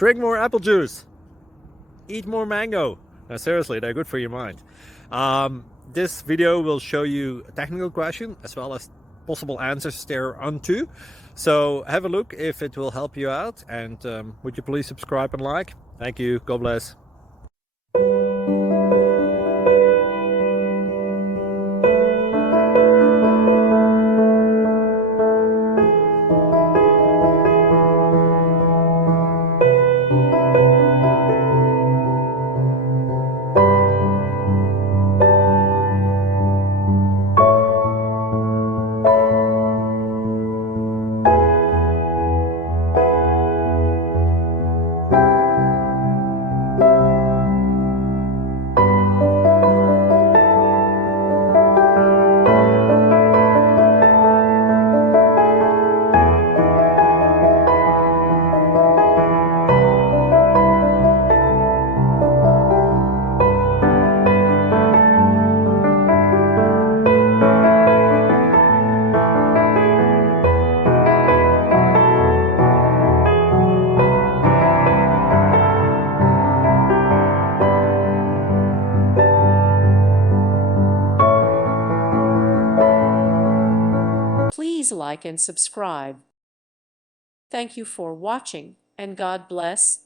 Drink more apple juice. Eat more mango. Now, seriously, they're good for your mind. This video will show you a technical question as well as possible answers thereunto. So have a look if it will help you out, and would you please subscribe and like? Thank you. God bless. Please like and subscribe. Thank you for watching, and God bless.